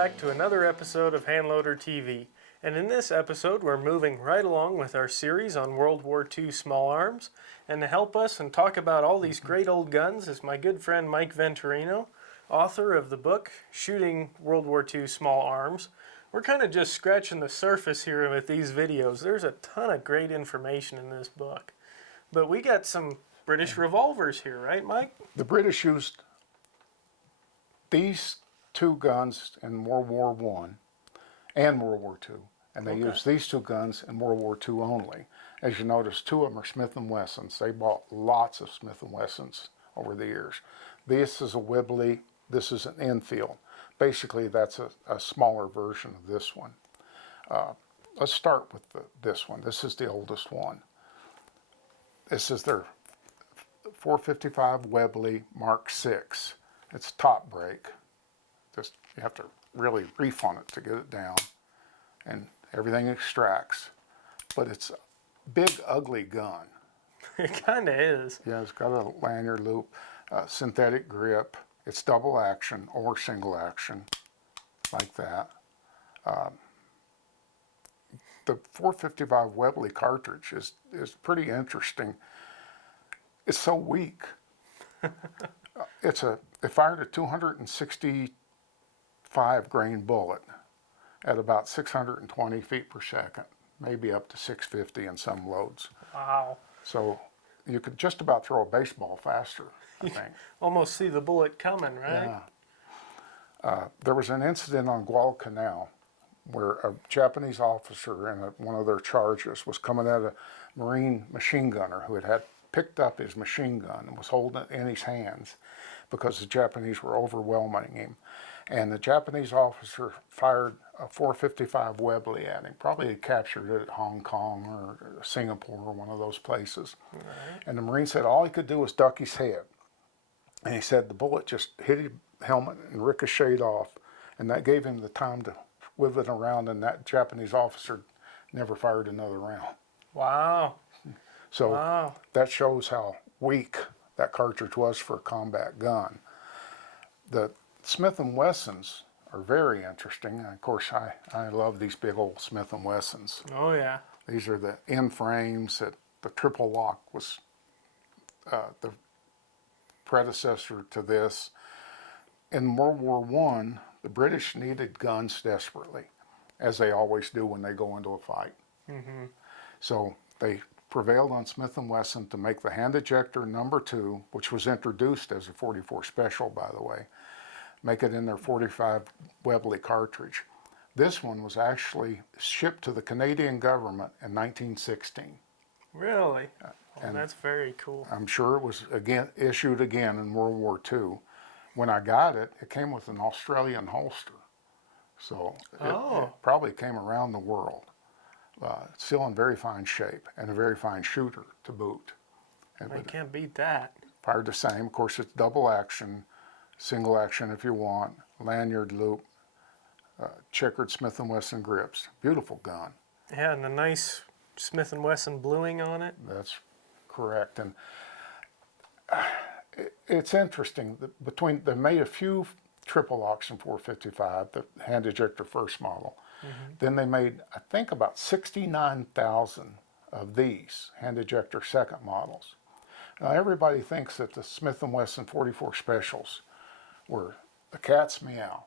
back to another episode of Handloader TV. And in this episode, we're moving right along with our series on World War II small arms. And to help us and talk about all these great old guns is my good friend Mike Venturino, author of the book Shooting World War II Small Arms. We're kind of just scratching the surface here with these videos. There's a ton of great information in this book. But we got some British revolvers here, right, Mike? The British used these two guns in World War I and World War II, and they used these two guns in World War II only. As you notice, two of them are Smith & Wessons. They bought lots of Smith & Wessons over the years. This is a Webley, this is an Enfield. Basically, that's a smaller version of this one. Let's start with this one. This is the oldest one. This is their .455 Webley Mark VI. It's top break. Just you have to really reef on it to get it down, and everything extracts. But it's a big, ugly gun. It kind of is. Yeah, it's got a lanyard loop, synthetic grip. It's double action or single action, like that. The .455 Webley cartridge is pretty interesting. It's so weak. It fired a 265 grain bullet at about 620 feet per second, maybe up to 650 in some loads. Wow. So you could just about throw a baseball faster, I think. Almost see the bullet coming, right? Yeah. There was an incident on Guadalcanal where a Japanese officer in one of their charges was coming at a Marine machine gunner who had picked up his machine gun and was holding it in his hands because the Japanese were overwhelming him. And the Japanese officer fired a .455 Webley at him. Probably had captured it at Hong Kong or Singapore or one of those places. Right. And the Marine said all he could do was duck his head. And he said the bullet just hit his helmet and ricocheted off. And that gave him the time to whip it around, and that Japanese officer never fired another round. Wow. So that shows how weak that cartridge was for a combat gun. The Smith & Wessons are very interesting. And of course, I love these big old Smith & Wessons. Oh, yeah. These are the end frames that the triple lock was the predecessor to this. In World War I, the British needed guns desperately, as they always do when they go into a fight. Mm-hmm. So they prevailed on Smith & Wesson to make the hand ejector #2, which was introduced as a 44 Special, by the way, make it in their .45 Webley cartridge. This one was actually shipped to the Canadian government in 1916. Really? And that's very cool. I'm sure it was issued again in World War II. When I got it, it came with an Australian holster. So it probably came around the world. Still in very fine shape and a very fine shooter to boot. I can't beat that. Fired the same. Of course, it's double action, single action if you want, lanyard loop, checkered Smith & Wesson grips. Beautiful gun. Yeah, and the nice Smith & Wesson bluing on it. That's correct. And it's interesting that they made a few triple locks in .455, the hand ejector first model. Mm-hmm. Then they made, I think, about 69,000 of these hand ejector second models. Now everybody thinks that the Smith & Wesson 44 Specials were the cat's meow,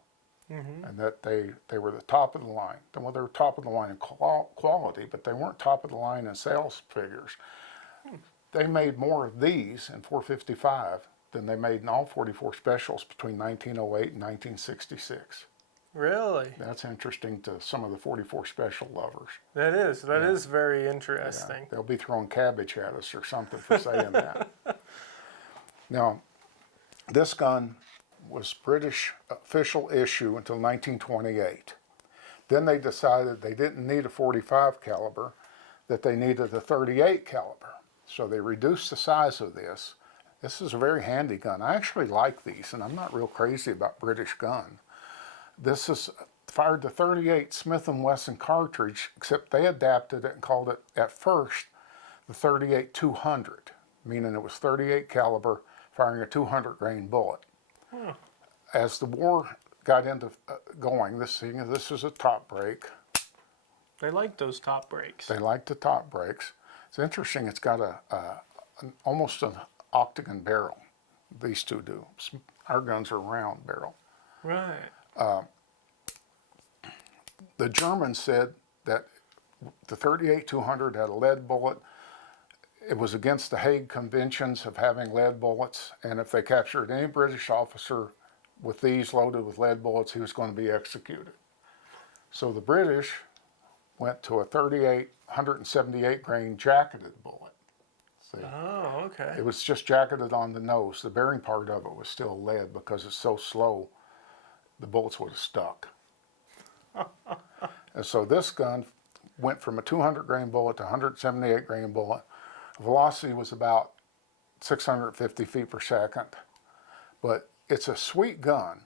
and that they were the top of the line. Well, they were top of the line in quality, but they weren't top of the line in sales figures. They made more of these in .455 than they made in all 44 Specials between 1908 and 1966. Really? That's interesting to some of the 44 Special lovers. That is. That is very interesting. Yeah, they'll be throwing cabbage at us or something for saying that. Now, this gun was British official issue until 1928. Then they decided they didn't need a .45 caliber, that they needed a .38 caliber. So they reduced the size of this. This is a very handy gun. I actually like these, and I'm not real crazy about British gun. This is fired the .38 Smith & Wesson cartridge, except they adapted it and called it, at first, the .38-200, meaning it was .38 caliber firing a 200 grain bullet. As the war got into going, this is a top brake. They like those top brakes. They like the top brakes. It's interesting. It's got almost an octagon barrel. These two do. Our guns are round barrel. Right. The Germans said that the 38-200 had a lead bullet. It was against the Hague Conventions of having lead bullets, and if they captured any British officer with these loaded with lead bullets, he was going to be executed. So the British went to a 38 178 grain jacketed bullet. See? Oh, okay. It was just jacketed on the nose. The bearing part of it was still lead because it's so slow, the bullets would have stuck. And so this gun went from a 200 grain bullet to a 178 grain bullet. Velocity was about 650 feet per second. But it's a sweet gun.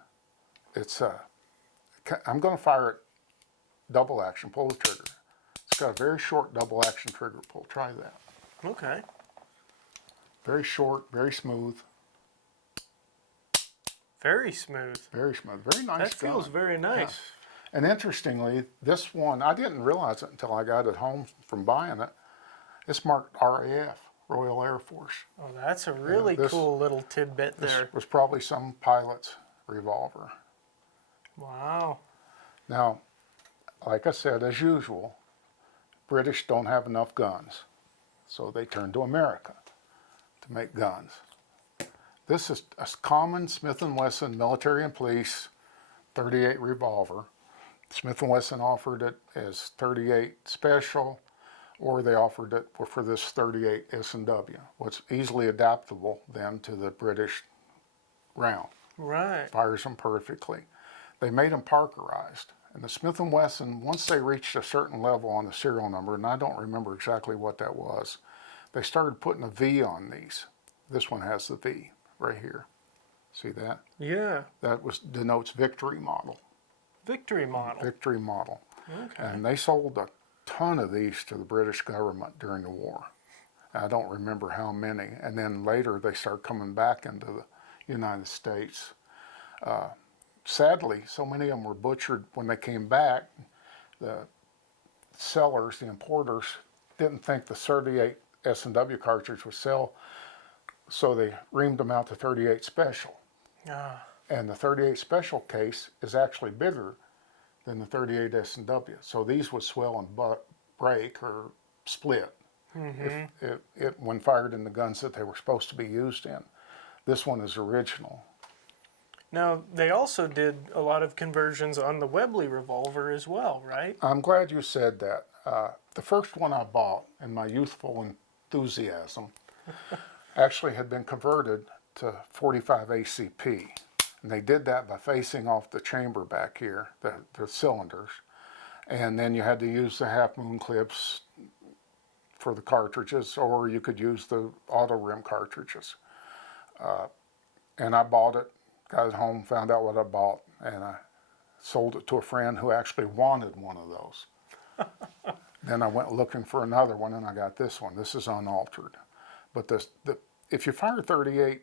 I'm going to fire it double action, pull the trigger. It's got a very short double action trigger pull. Try that. Okay. Very short, very smooth. Very smooth. Very smooth. Very nice That gun. feels very nice. Yeah. And interestingly, this one, I didn't realize it until I got it home from buying it. It's marked RAF, Royal Air Force. Oh, that's a really cool little tidbit there. This was probably some pilot's revolver. Wow. Now, like I said, as usual, British don't have enough guns. So they turned to America to make guns. This is a common Smith & Wesson military and police 38 revolver. Smith & Wesson offered it as 38 special, or they offered it for this 38 S&W. What's easily adaptable then to the British round. Right. Fires them perfectly. They made them Parkerized. And the Smith & Wesson, once they reached a certain level on the serial number, and I don't remember exactly what that was, they started putting a V on these. This one has the V right here. See that? Yeah. That denotes Victory model. Victory model. Victory model. Okay. And they sold a ton of these to the British government during the war. I don't remember how many. And then later they started coming back into the United States. Sadly, so many of them were butchered when they came back. The sellers, the importers, didn't think the 38 S&W cartridge would sell, so they reamed them out to 38 special. Ah. And the 38 special case is actually bigger than the 38 S&W. So these would swell and break or split when fired in the guns that they were supposed to be used in. This one is original. Now, they also did a lot of conversions on the Webley revolver as well, right? I'm glad you said that. The first one I bought in my youthful enthusiasm actually had been converted to 45 ACP. And they did that by facing off the chamber back here, the cylinders. And then you had to use the half moon clips for the cartridges, or you could use the auto rim cartridges. And I bought it, got it home, found out what I bought, and I sold it to a friend who actually wanted one of those. Then I went looking for another one, and I got this one. This is unaltered. But if you fire 38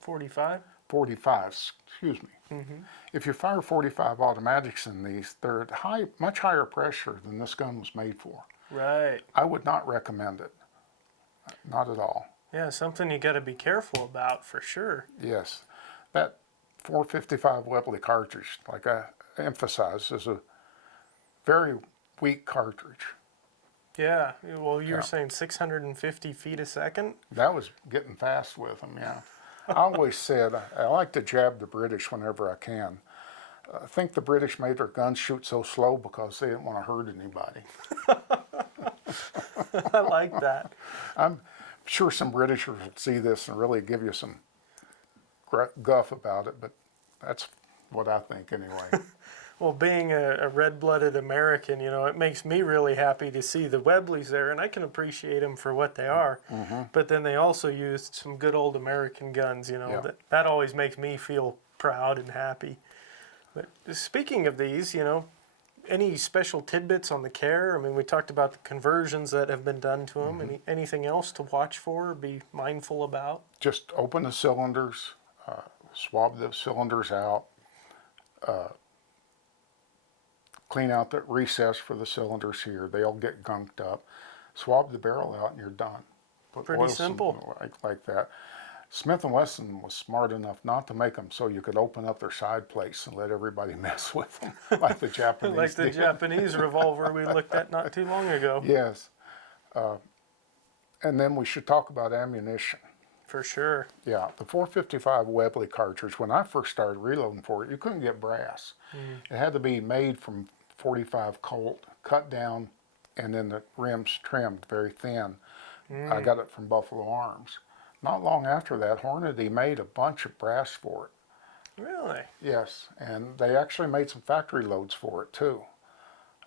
45? 45s, excuse me. If you fire 45 automatics in these, they're at much higher pressure than this gun was made for. Right. I would not recommend it. Not at all. Yeah, something you got to be careful about for sure. Yes. That 455 Webley cartridge, like I emphasized, is a very weak cartridge. Yeah. Well, you were saying 650 feet a second? That was getting fast with them, yeah. I always said I like to jab the British whenever I can. I think the British made their guns shoot so slow because they didn't want to hurt anybody. I like that. I'm sure some Britishers will see this and really give you some guff about it, but that's what I think anyway. Well, being a red-blooded American, you know, it makes me really happy to see the Webleys there, and I can appreciate them for what they are. But then they also used some good old American guns, you know. Yeah. That always makes me feel proud and happy. But speaking of these, you know, any special tidbits on the care? I mean, we talked about the conversions that have been done to them. Anything else to watch for or be mindful about? Just open the cylinders, swab the cylinders out, clean out the recess for the cylinders here. They'll get gunked up. Swab the barrel out and you're done. Put Pretty oil simple. like that. Smith & Wesson was smart enough not to make them so you could open up their side plates and let everybody mess with them, like the Japanese Like the did. Japanese revolver we looked at not too long ago. Yes. And then we should talk about ammunition. For sure. Yeah, the 455 Webley cartridge, when I first started reloading for it, you couldn't get brass. It had to be made from 45 Colt, cut down, and then the rims trimmed very thin. I got it from Buffalo Arms. Not long after that, Hornady made a bunch of brass for it. Really? Yes, and they actually made some factory loads for it too.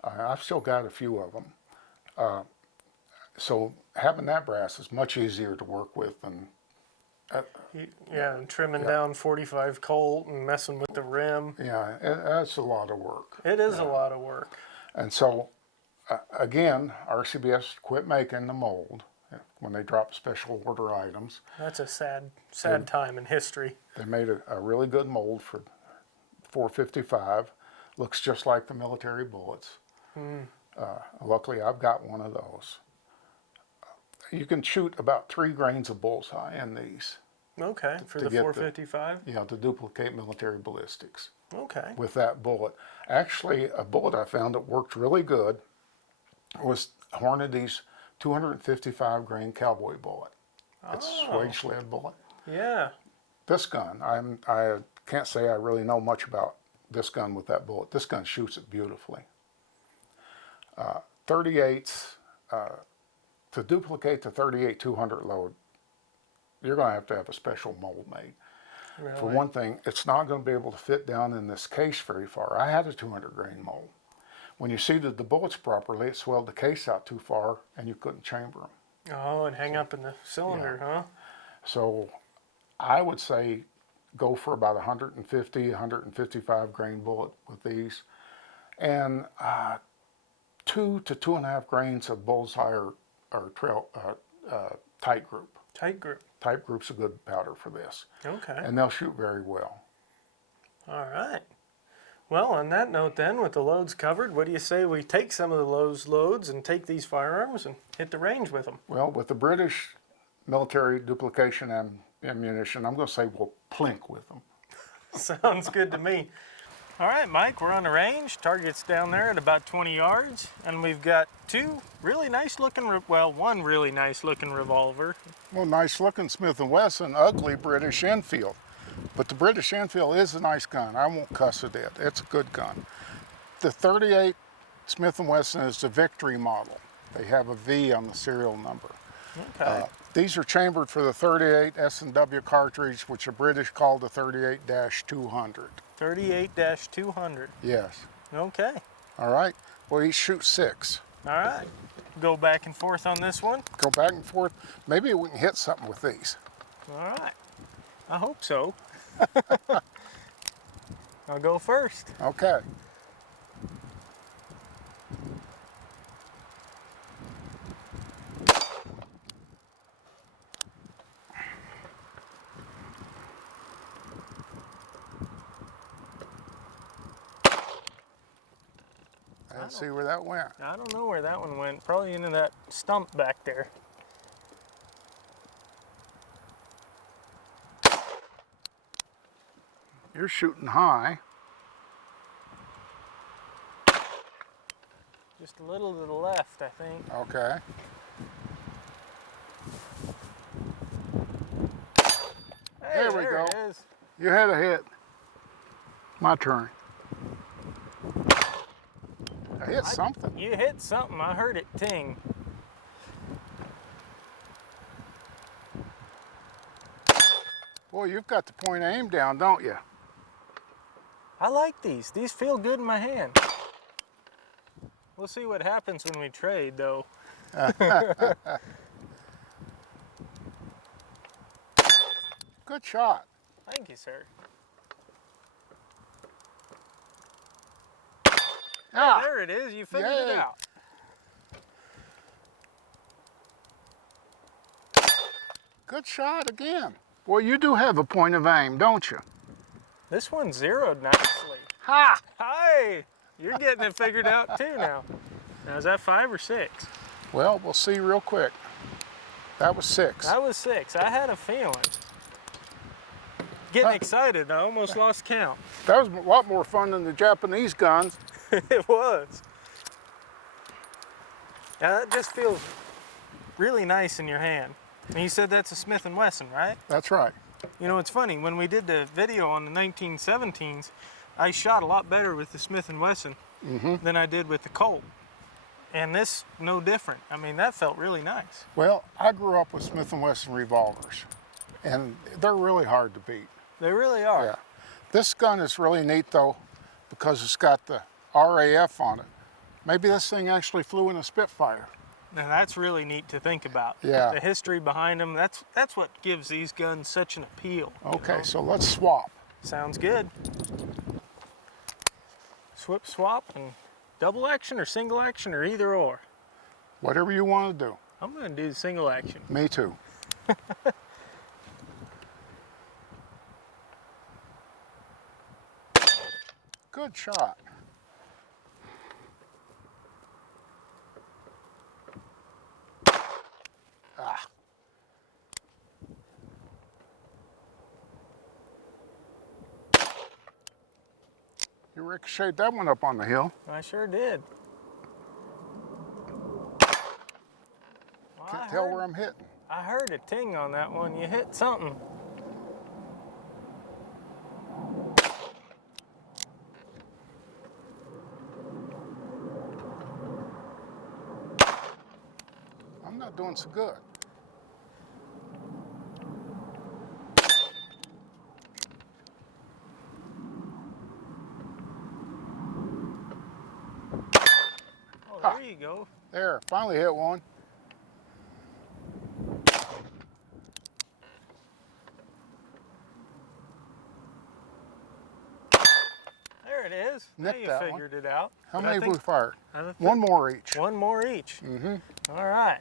I've still got a few of them. So having that brass is much easier to work with than Yeah, and trimming down 45 Colt and messing with the rim. yeah, that's a lot of work. It is a lot of work. And so, again, RCBS quit making the mold when they dropped special order items. That's a sad time in history. They made a really good mold for 455. Looks just like the military bullets. Luckily, I've got one of those. You can shoot about 3 grains of bullseye in these. Okay, for to the get 455? Yeah, to duplicate military ballistics Okay. with that bullet. Actually, a bullet I found that worked really good was Hornady's 255 grain cowboy bullet. It's a suede sled bullet. Yeah. This gun, I can't say I really know much about this gun with that bullet. This gun shoots it beautifully. 38s, to duplicate the 38 200 load, you're going to have a special mold made. Really? For one thing, it's not going to be able to fit down in this case very far. I had a 200 grain mold. When you seated the bullets properly, it swelled the case out too far and you couldn't chamber them. Oh, and hang up in the cylinder, huh? So I would say go for about 150, 155 grain bullet with these. And 2 to 2.5 grains of bullseye or trail, tight group. Tight grip. Tight group's a good powder for this. Okay. And they'll shoot very well. All right. Well, on that note then, with the loads covered, what do you say we take some of those loads and take these firearms and hit the range with them? Well, with the British military duplication ammunition, I'm going to say we'll plink with them. Sounds good to me. All right, Mike, we're on the range. Target's down there at about 20 yards, and we've got two really nice looking, one really nice looking revolver. Well, nice looking Smith & Wesson, ugly British Enfield. But the British Enfield is a nice gun. I won't cuss at it. It's a good gun. The 38 Smith & Wesson is the Victory model. They have a V on the serial number. Okay. These are chambered for the 38 S&W cartridge, which the British called the 38-200. 38-200. Yes. Okay. All right. Well, each shoot 6. All right. Go back and forth on this one. Go back and forth. Maybe we can hit something with these. All right. I hope so. I'll go first. Okay. Let's see where that went. I don't know where that one went. Probably into that stump back there. You're shooting high. Just a little to the left, I think. Okay. Hey, There we go. It is. You had a hit. My turn. I hit something. You hit something. I heard it ting. Boy, you've got the point of aim down, don't you? I like these. These feel good in my hand. We'll see what happens when we trade, though. Good shot. Thank you, sir. Ah, There it is. You figured it Yay. out. good shot again. Boy, you do have a point of aim, don't you? This one's zeroed nicely. Ha! Hi! You're getting it figured out too now. Now, is that 5 or 6? Well, we'll see real quick. That was 6. That was 6. I had a feeling. Getting excited. I almost lost count. That was a lot more fun than the Japanese guns. It was. Now, that just feels really nice in your hand. And you said that's a Smith & Wesson, right? That's right. You know, it's funny. When we did the video on the 1917s, I shot a lot better with the Smith & Wesson than I did with the Colt. And this, no different. I mean, that felt really nice. Well, I grew up with Smith & Wesson revolvers, and they're really hard to beat. They really are. Yeah. This gun is really neat, though, because it's got the RAF on it. Maybe this thing actually flew in a Spitfire. Now, that's really neat to think about. Yeah. The history behind them, that's what gives these guns such an appeal. Okay, you know? so let's swap. Sounds good. Swap, and double action or single action or either or. Whatever you want to do. I'm going to do the single action. Me too. Good shot. Ah. You ricocheted that one up on the hill. I sure did. Well, Can't tell where I'm hitting. I heard a ting on that one. You hit something. I'm not doing so good. Oh, there you go. There, finally hit one. There it is. Now Nicked you that one. figured it out. How But many have we fired? I think One more each. One more each. Mm-hmm. All right.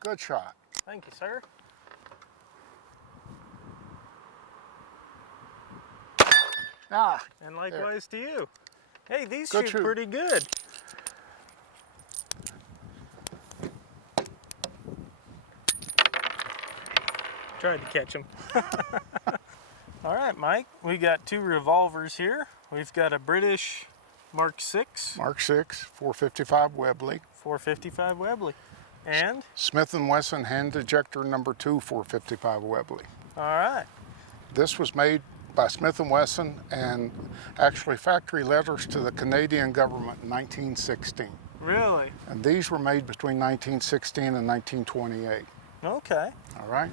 Good shot. Thank you, sir. Ah, And likewise to you. Hey, these Good shoot shoot. pretty good. Tried to catch them. All right, Mike, we got 2 revolvers here. We've got a British Mark VI, Mark VI, 455 Webley. 455 Webley, and Smith & Wesson hand ejector number 2, 455 Webley. all right, This was made by Smith & Wesson and actually factory letters to the Canadian government in 1916. really? And these were made between 1916 and 1928. Okay, All right?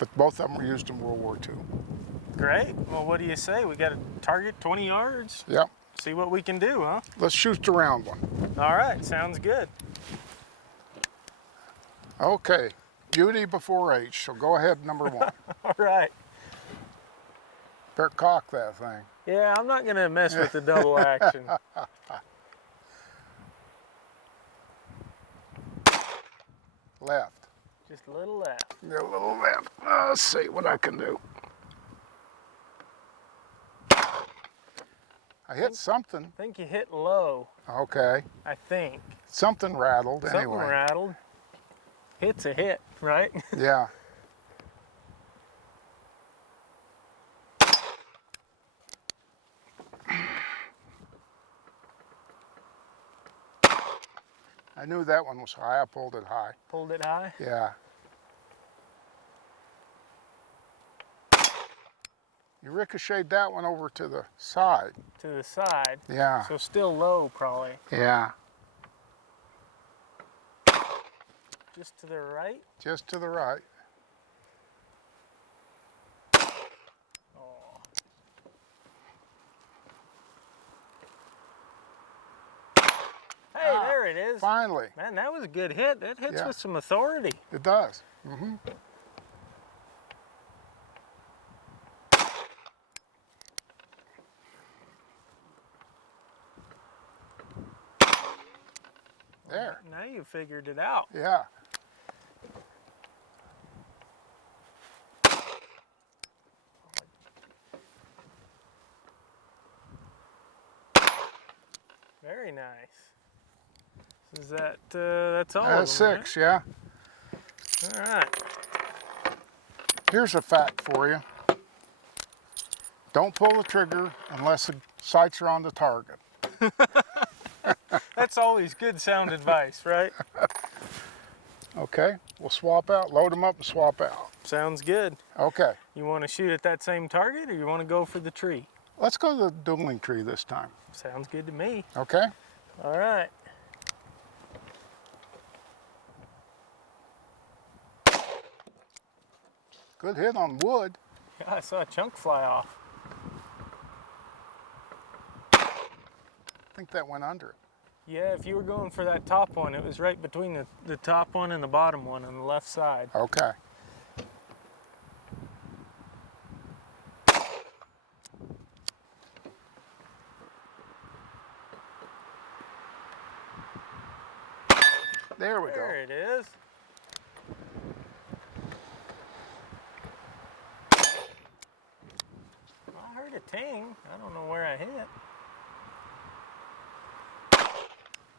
But both of them were used in World War II. great. Well, what do you say? We got a target 20 yards. Yep. See what we can do, huh? Let's shoot the round one. All right, sounds good. Okay. Beauty before age. So go ahead, number 1. All right. Better cock that thing. Yeah, I'm not gonna mess with the double action. Left. Just a little left. A little left. Let's see what I can do. I hit something. I think you hit low. Okay. I think. Something rattled Something anyway. rattled. Hit's a hit, right? Yeah. I knew that one was high. I pulled it high. Pulled it high. Yeah. You ricocheted that one over to the side. To the side. Yeah. So still low, probably. Yeah. Just to the right. Just to the right. Oh. Hey, there it is. Finally. Man, that was a good hit. That hits Yeah. with some authority. It does. Mm-hmm. There. Now you figured it out. Yeah. Very nice. Is that, that's all That's of them, 6, yeah. right? All right. Here's a fact for you. Don't pull the trigger unless the sights are on the target. That's always good sound advice, right? Okay, we'll swap out, load them up and swap out. Sounds good. Okay, You want to shoot at that same target or you want to go for the tree? let's go to the dueling tree this time. Sounds good to me. Okay? All right. Good hit on wood. Yeah, I saw a chunk fly off. I think that went under it. Yeah, if you were going for that top one, it was right between the top one and the bottom one on the left side. Okay. There we go. There it is. I heard a ting. I don't know where I hit.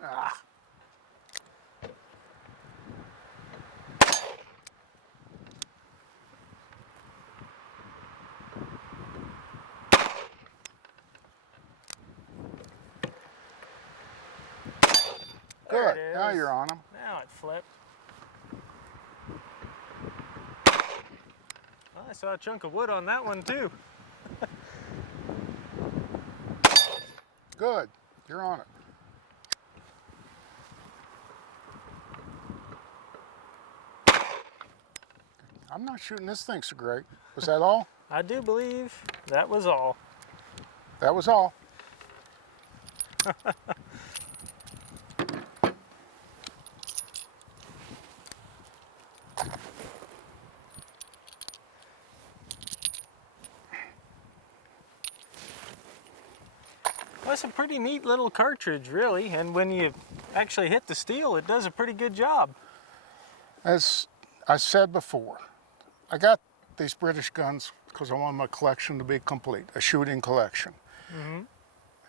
Ah. There Good. it Now is. you're on them. Now it flipped. Well, I saw a chunk of wood on that one too. Good. You're on it. I'm not shooting this thing so great. Was that all? I do believe that was all. That was all. Well, it's a pretty neat little cartridge, really, and when you actually hit the steel, it does a pretty good job. As I said before, I got these British guns because I want my collection to be complete, a shooting collection.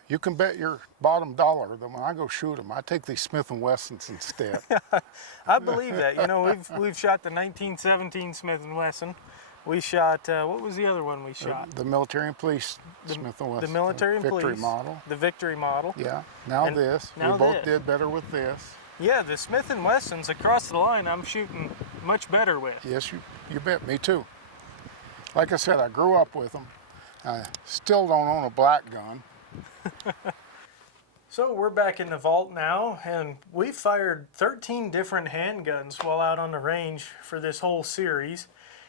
You can bet your bottom dollar that when I go shoot them, I take these Smith & Wessons instead. I believe that. You know, we've shot the 1917 Smith & Wesson. We shot, what was the other one we shot? The military and police Smith & Wesson. The military and Victory police. model. The Victory model. Yeah, now And this. now we both this. did better with this. Yeah, the Smith & Wessons across the line I'm shooting much better with. Yes, you bet, me too. Like I said, I grew up with them. I still don't own a black gun. So we're back in the vault now, and we fired 13 different handguns while out on the range for this whole series.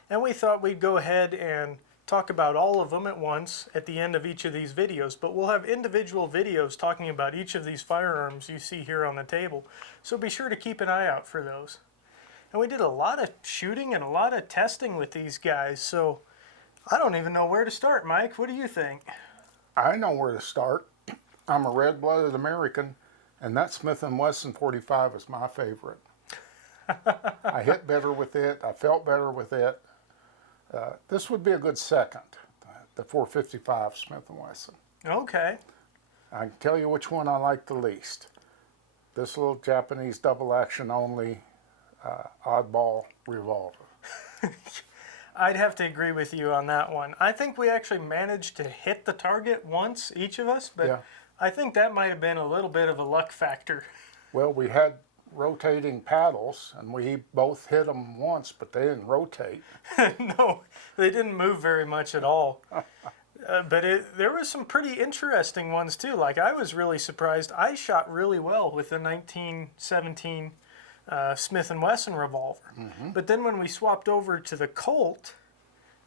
And we thought we'd go ahead and talk about all of them at once at the end of each of these videos. But we'll have individual videos talking about each of these firearms you see here on the table. So be sure to keep an eye out for those. And we did a lot of shooting and a lot of testing with these guys, so I don't even know where to start, Mike. What do you think? I know where to start. I'm a red-blooded American, and that Smith & Wesson 45 is my favorite. I hit better with it. I felt better with it. This would be a good second, the 455 Smith & Wesson. Okay. I can tell you which one I like the least. This little Japanese double action only oddball revolver. I'd have to agree with you on that one. I think we actually managed to hit the target once, each of us, but Yeah. I think that might have been a little bit of a luck factor. Well, we had rotating paddles, and we both hit them once, but they didn't rotate. No, they didn't move very much at all. But there were some pretty interesting ones too. Like, I was really surprised. I shot really well with the 1917 Smith & Wesson revolver. But then when we swapped over to the Colt,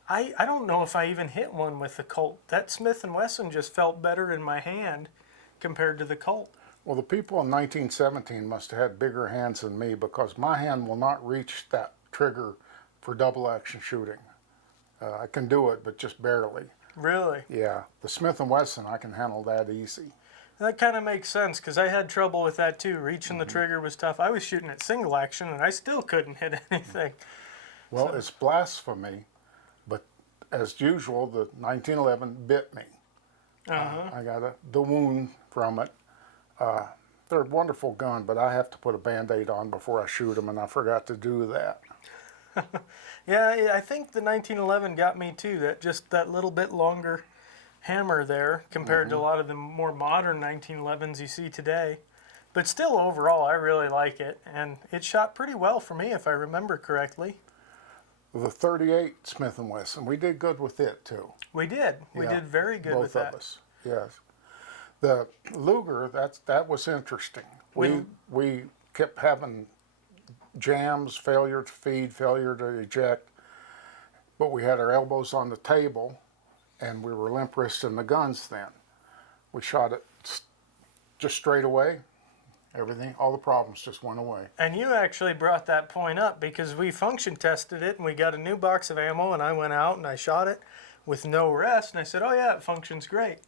I don't know if I even hit one with the Colt. That Smith & Wesson just felt better in my hand compared to the Colt. Well, the people in 1917 must have had bigger hands than me, because my hand will not reach that trigger for double action shooting. I can do it, but just barely. Really? Yeah, the Smith & Wesson, I can handle that easy. That kind of makes sense, because I had trouble with that too. Reaching the trigger was tough. I was shooting at single action, and I still couldn't hit anything. Well, it's blasphemy, but as usual, the 1911 bit me. I got the wound from it. They're a wonderful gun, but I have to put a Band-Aid on before I shoot them, and I forgot to do that. Yeah, I think the 1911 got me too. That little bit longer hammer there compared to a lot of the more modern 1911s you see today. But still, overall, I really like it, and it shot pretty well for me, if I remember correctly. The 38 Smith & Wesson, we did good with it too. We did. We Yeah, did very good both with that. of us. Yes. The Luger, that was interesting. We kept having jams, failure to feed, failure to eject, but we had our elbows on the table, and we were limp wristing the guns then. We shot it just straight away. Everything, all the problems just went away. And you actually brought that point up because we function tested it and we got a new box of ammo and I went out and I shot it with no rest and I said, oh yeah, it functions great.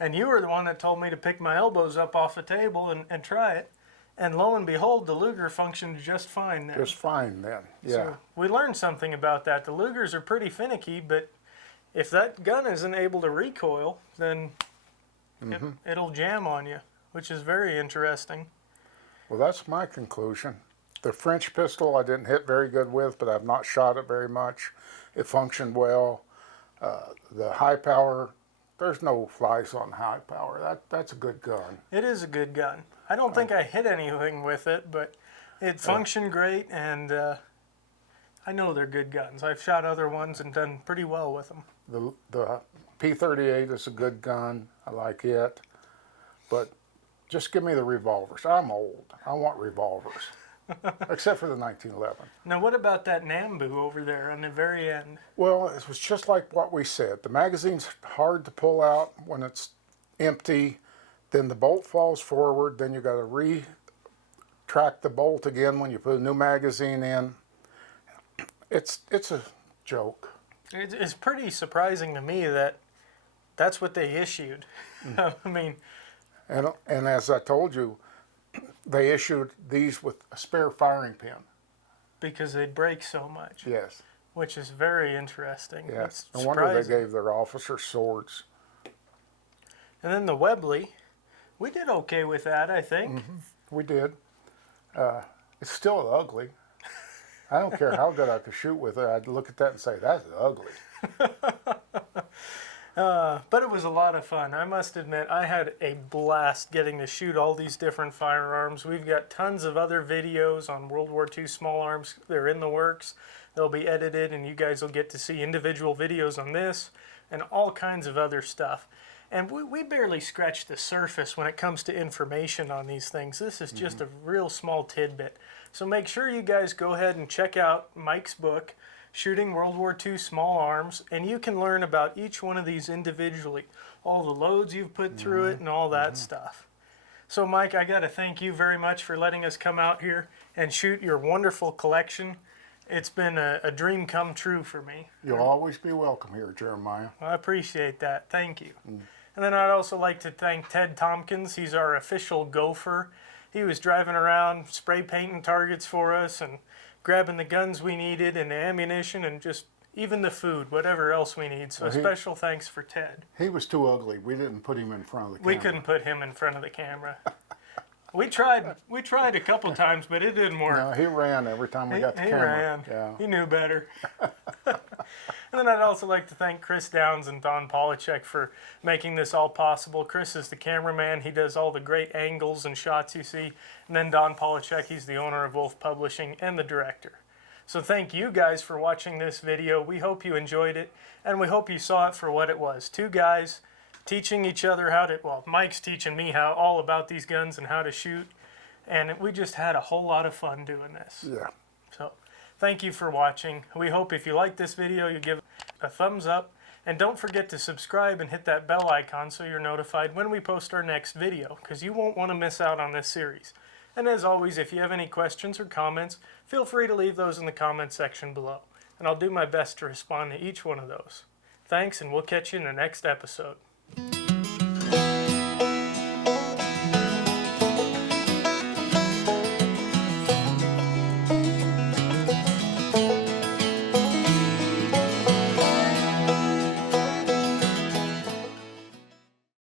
And you were the one that told me to pick my elbows up off the table and try it. And lo and behold, the Luger functioned just fine then. Just fine then, yeah. So we learned something about that. The Lugers are pretty finicky, but if that gun isn't able to recoil, then it'll jam on you, which is very interesting. Well, that's my conclusion. The French pistol I didn't hit very good with, but I've not shot it very much. It functioned well. The high power, there's no flies on high power. That's a good gun. It is a good gun. I don't think I hit anything with it, but it functioned great, and I know they're good guns. I've shot other ones and done pretty well with them. The P38 is a good gun. I like it. But just give me the revolvers. I'm old. I want revolvers. Except for the 1911. Now, what about that Nambu over there on the very end? Well, it was just like what we said. The magazine's hard to pull out when it's empty. Then the bolt falls forward. Then you got to retract the bolt again when you put a new magazine in. It's a joke. It's pretty surprising to me that that's what they issued. I mean, and as I told you, they issued these with a spare firing pin. because they break so much. Yes. Which is very interesting. Yes. It's No wonder they surprising. gave their officers swords. And then the Webley, we did okay with that, I think. We did. It's still ugly. I don't care how good I could shoot with it. I'd look at that and say, that's ugly. But it was a lot of fun. I must admit, I had a blast getting to shoot all these different firearms. We've got tons of other videos on World War II small arms. They're in the works. They'll be edited, and you guys will get to see individual videos on this and all kinds of other stuff. And we barely scratched the surface when it comes to information on these things. This is just a real small tidbit. So make sure you guys go ahead and check out Mike's book, Shooting World War II Small Arms, and you can learn about each one of these individually, all the loads you've put through it and all that stuff. So Mike, I got to thank you very much for letting us come out here and shoot your wonderful collection. It's been a dream come true for me. You'll always be welcome here, Jeremiah. I appreciate that. Thank you. And then I'd also like to thank Ted Tompkins. He's our official gopher. He was driving around spray painting targets for us and grabbing the guns we needed and the ammunition and just even the food, whatever else we need. So a special thanks for Ted. He was too ugly. We didn't put him in front of the camera. We couldn't put him in front of the camera. We tried a couple times, but it didn't work. No, he ran every time we got the He camera. ran. Yeah. He knew better. And then I'd also like to thank Chris Downs and Don Polachek for making this all possible. Chris is the cameraman. He does all the great angles and shots you see. And then Don Polachek, he's the owner of Wolf Publishing and the director. So thank you guys for watching this video. We hope you enjoyed it, and we hope you saw it for what it was. Two guys teaching each other how to, well, Mike's teaching me all about these guns and how to shoot. And we just had a whole lot of fun doing this. Yeah. So thank you for watching. We hope if you like this video, you give it a thumbs up. And don't forget to subscribe and hit that bell icon so you're notified when we post our next video, because you won't want to miss out on this series. And as always, if you have any questions or comments, feel free to leave those in the comments section below. And I'll do my best to respond to each one of those. Thanks, and we'll catch you in the next episode.